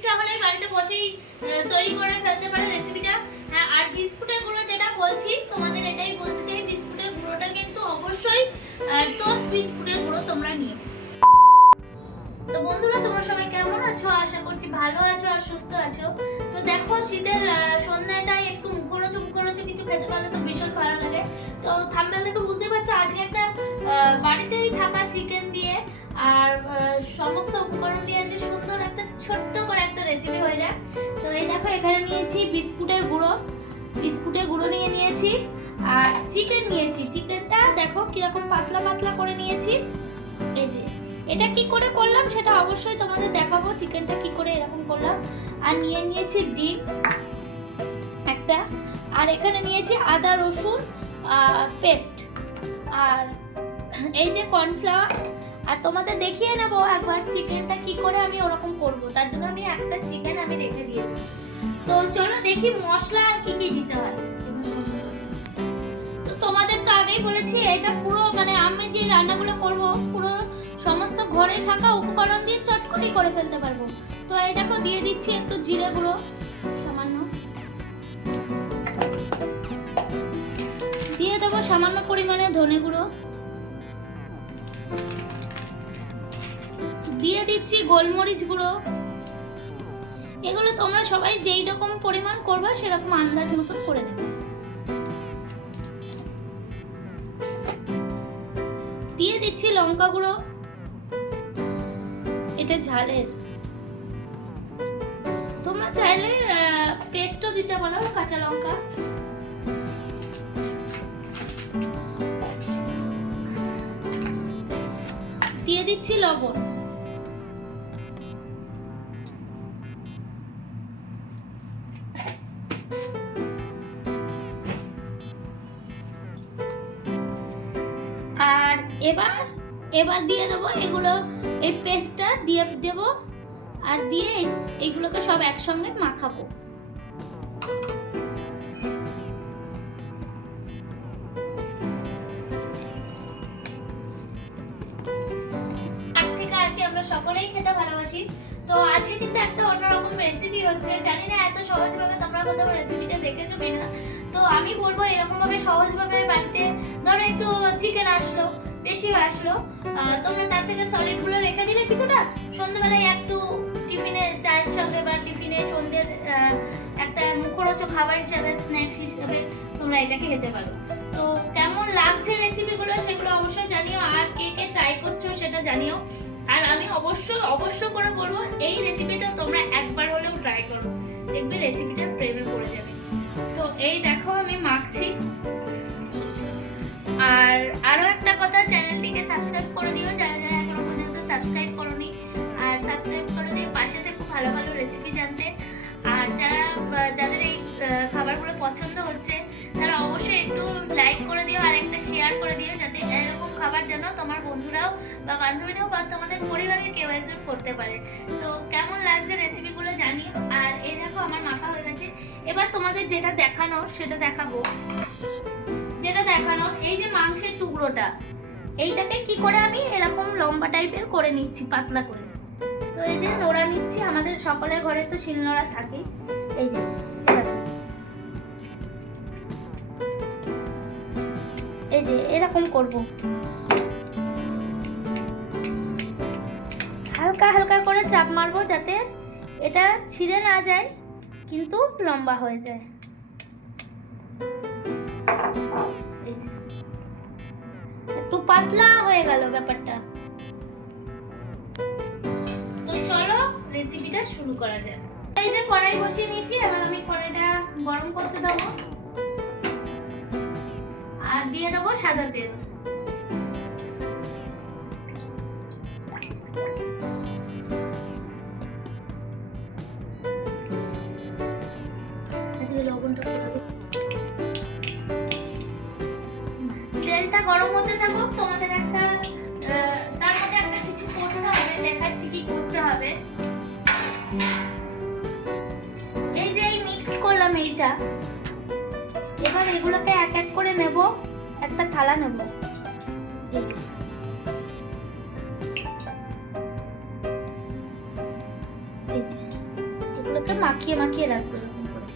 ইচ্ছা হলে বাড়িতে বসেই তৈরি করে ফেলতে পারো রেসিপিটা। হ্যাঁ, আর বিস্কুটের গুঁড়ো যেটা বলছি তোমাদের এটাই বলতে চাই, বিস্কুটের গুঁড়োটা কিন্তু অবশ্যই টোস্ট বিস্কুটের গুঁড়ো তোমরা নিও। তো বন্ধুরা, তোমরা সবাই কেমন আছো? আশা করছি ভালো আছো আর সুস্থ আছো। তো দেখো, শীতের সন্ধ্যাটায় একটু মুখরোচক কিছু খেতে পারলে তো ভীষণ ভালো লাগে। তো থাম্বনেল থেকে বুঝতে পারছো আজকে একটা বাড়িতেই থাকা চিকেন দিয়ে আর সমস্ত উপকরণ দিয়ে আজকে সুন্দর একটা ছোট্ট করে একটা রেসিপি হয়ে যায়। তো এই দেখো, এখানে নিয়েছি বিস্কুটের গুঁড়ো নিয়ে নিয়েছি আর চিকেন নিয়েছি। চিকেনটা দেখো কিরকম পাতলা পাতলা করে নিয়েছি। এই যে এটা কি করে করলাম সেটা অবশ্যই তোমাদের দেখাবো, চিকেনটা কি করে এরকম করলাম। আর নিয়ে নিয়েছি ডিম একটা, আর এখানে নিয়েছি আদা রসুন পেস্ট, আর এই যে কর্নফ্লাওয়ার। আর তোমাদের দেখিয়ে নেবো একবার চিকেনটা কি করে আমি ওরকম করব, তার জন্য আমি একটা চিকেন আমি রেখে দিয়েছি। তো চলো দেখি মশলা আর কি কি দিতে হয়। তো তোমাদের তো আগেই বলেছি এটা পুরো মানে আমি যে রান্নাগুলো করব পুরো সমস্ত ঘরে থাকা উপকরণ দিয়ে চটকটি করে ফেলতে পারবো। তো এই দেখো দিয়ে দিচ্ছি একটু জিরে গুঁড়ো সামান্য, দিয়ে দেবো সামান্য পরিমাণে ধনে গুঁড়ো, দিয়ে দিচ্ছি গোলমরিচ গুঁড়ো। এগুলো তোমরা সবাই যেই রকম পরিমাণ করবে সেরকম আন্দাজ মতন করে নেবে। দিয়ে দিচ্ছি লঙ্কা গুঁড়ো, এটা ঝালের, তোমরা চাইলে পেস্টও দিতে পারো কাঁচা লঙ্কা। দিয়ে দিচ্ছি লবণ, আর এবার দিয়ে দেবো এগুলো, এই পেস্টটা দিয়ে দেবো আর দিয়ে এগুলোকে সব একসঙ্গে মাখাবো। আমরা সকলেই খেতে ভালোবাসি। তো আজকে কিন্তু একটা অন্যরকম রেসিপি হচ্ছে, জানি না এত সহজভাবে তোমরা কোথাও রেসিপিটা দেখেছো কিনা। তো আমি বলবো এরকম ভাবে সহজভাবে বাড়িতে ধরো একটু চিকেন আসলো, বেশি আসলো, তোমরা তার থেকে সলিড গুলো রেখে দিলে কিছুটা সন্ধ্যাবেলায় একটু টিফিনে চায়ের সঙ্গে বা টিফিনে সন্ধ্যের একটা মুখরোচক খাবার হিসাবে স্ন্যাক্স হিসাবে তোমরা এটাকে খেতে পারো। তো কেমন লাগছে রেসিপিগুলো সেগুলো অবশ্যই জানিও, আর কে কে ট্রাই করছো সেটা জানিও। আর আমি অবশ্য করে বলবো এই রেসিপিটা তোমরা একবার হলেও ট্রাই করো, দেখবে রেসিপিটা প্রেমে পড়ে যাবে। তো এই দেখো আমি মাখছি। আর আরো একটা কথা, চ্যানেলটিকে সাবস্ক্রাইব করে দিও যারা যারা এখনো পর্যন্ত সাবস্ক্রাইব করোনি, আর সাবস্ক্রাইব করে দিও পাশে থেকে ভালো ভালো রেসিপি জানতে। আর যাদের এই খাবারগুলো পছন্দ হচ্ছে তারা অবশ্যই একটু লাইক করে দিও আর একটা শেয়ার করে দিও, যাতে এরকম খাবার যেন তোমার বন্ধুরাও বা বান্ধবীরাও বা তোমাদের পরিবারের কেউ একজন করতে পারে। তো কেমন লাগছে রেসিপিগুলো জানিও। আর এই দেখো আমার মাখা হয়ে গেছে। এবার তোমাদের যেটা দেখানোর সেটা দেখাবো। যেটা দেখানোর এই যে মাংসের টুকরোটা, এইটাকে কি করে আমি এরকম লম্বা টাইপের করে নিচ্ছি পাতলা করে। তো এই যে নোড়া নিচ্ছি, আমাদের সকলের ঘরে তো শিলনোড়া থাকে। এই যে এরকম করব, হালকা হালকা করে চাপ মারবো যাতে এটা ছিঁড়ে না যায় কিন্তু লম্বা হয়ে যায়। একটু পাতলা হয়ে গেল ব্যাপারটা। তো চলো রেসিপিটা শুরু করা যাক। এই যে কড়াই বসিয়ে নিয়েছি, এবার আমি কড়াইটা গরম করতে দেবো আর দিয়ে দেবো সাদা তেল। তেলটা গরম হতে থাকুক, তোমাদের একটা তার মধ্যে একটা কিছু করতে হবে, দেখাচ্ছি কি করতে হবে। এই যে মিক্সড করলাম এইটা, এবার এগুলোকে এক এক করে নেব, একটা থালা নেব। এই যে এগুলোকে মাখিয়ে মাখিয়ে রাখবো এরকম করে।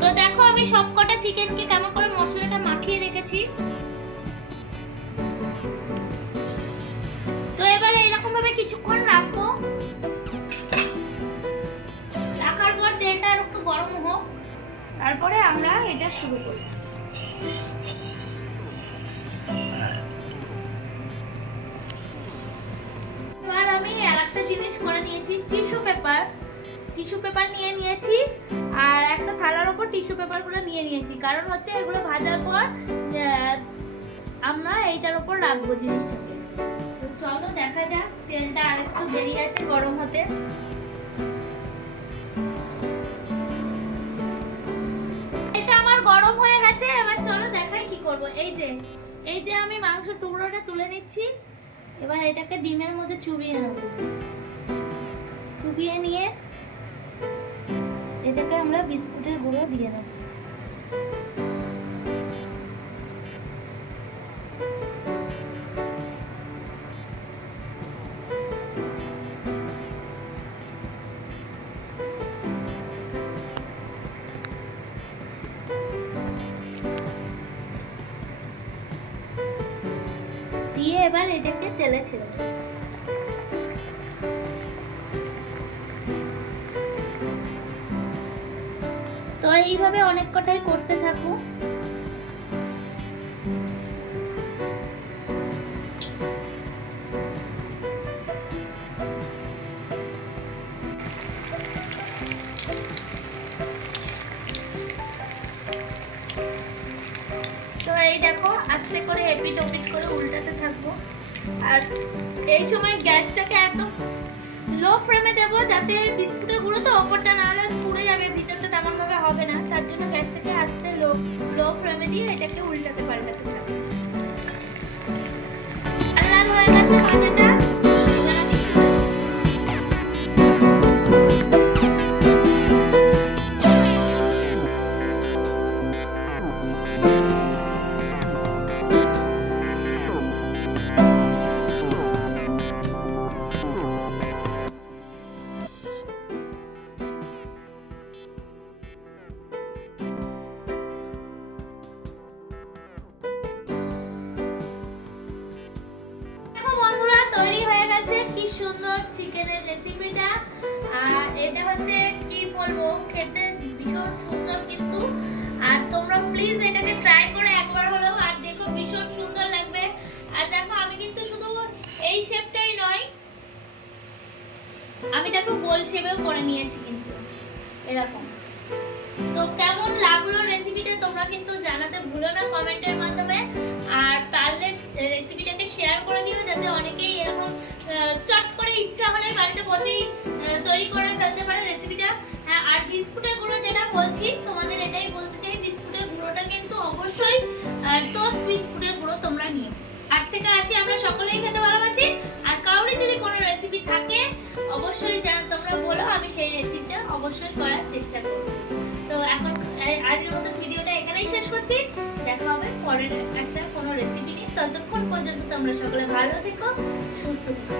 তো দেখো আমি সবকটা চিকেনকে কেমন করে মশলাটা মাখিয়ে রেখেছি। তো এবারে এরকম ভাবে কিছুক্ষণ রাখবো। রাখার পর তেলটা একটু গরম হোক, তারপরে আমরা এটা শুরু করব। এবার আমি আরেকটা জিনিস করে নিয়েছি, টিস্যু পেপার নিয়ে নিয়েছি আর একটা থালার উপর টিস্যু পেপারগুলো নিয়ে নিয়েছি, কারণ হচ্ছে এগুলো ভাজার পর আমরা এইটার উপর রাখবো জিনিসটাকে। তো চলো দেখা যাক, তেলটা আরেকটু দেরি আছে গরম হতে। এটা আমার গরম হয়ে গেছে, এবার চলো দেখাই কি করব। এই যে আমি মাংস টুকরোটা তুলে নিচ্ছি, এবার এটাকে ডিমের মধ্যে চুবিয়ে নেব। চুবিয়ে নিয়ে এটাকে আমরা বিস্কুটের গুঁড়ো দিয়ে দেব। দিয়ে এবার এটাকে তেলে ছেড়ে দেব। তো এইভাবে অনেক কটাই করতে থাকো। তো এই দেখো আস্তে করে এপিট ওপিট করে উল্টাতে থাকবো। আর এই সময় গ্যাসটাকে একদম লো ফ্লেমে দেবো, যাতে বিস্কুটের গুঁড়ো তো ওপরটা না হলে পুড়ে যাবে, ভিতরটা তেমন ভাবে হবে না। তার জন্য গ্যাসটাকে আস্তে লো ফ্লেমে দিয়ে এটাকে উল্টাতে পাল্টাতে থাকবো। আর লাল হয়ে গেছে ভাজাটা। বন্ধুরা তৈরি হয়ে গেছে কি সুন্দর চিকেনের রেসিপিটা। আর এটা হচ্ছে কি বলবো, খেতে ভীষণ সুন্দর কিন্তু। আর তোমরা প্লিজ এটাকে ট্রাই করে একবার হলেও আর দেখো, ভীষণ সুন্দর লাগবে। আর দেখো আমি কিন্তু শুধু এই শেপটাই নয়, আমি দেখো গোল শেপেও করে নিয়েছি কিন্তু এরকম। তো কেমন লাগলো রেসিপিটা তোমরা কিন্তু জানাতে ভুলো না কমেন্টের মাধ্যমে। আর পারলে রেসিপিটাকে শেয়ার করে দিও, যাতে অনেকেই এরকম চট করে ইচ্ছা হলে বাড়িতে বসেই তৈরি করে ফেলতে পারে রেসিপিটা। আর বিস্কুটের গুঁড়ো যেটা বলছি তোমাদের, এটাই বলতে চাই, বিস্কুটের গুঁড়োটা কিন্তু অবশ্যই টোস্ট বিস্কুটের গুঁড়ো তোমরা নিও। 8 থেকে 80 আমরা সকলেই খেতে ভালোবাসি। আর কাউরি যদি কোনো রেসিপি থাকে অবশ্যই তোমরা বলো, আমি সেই রেসিপিটা অবশ্যই করার চেষ্টা করব। তো এখন আজকের মতো ভিডিওটা এখানেই শেষ করছি। দেখা হবে পরের একটা কোনো রেসিপি নিয়ে। ততক্ষণ পর্যন্ত তোমরা সকলে ভালো থেকো, সুস্থ থেকো।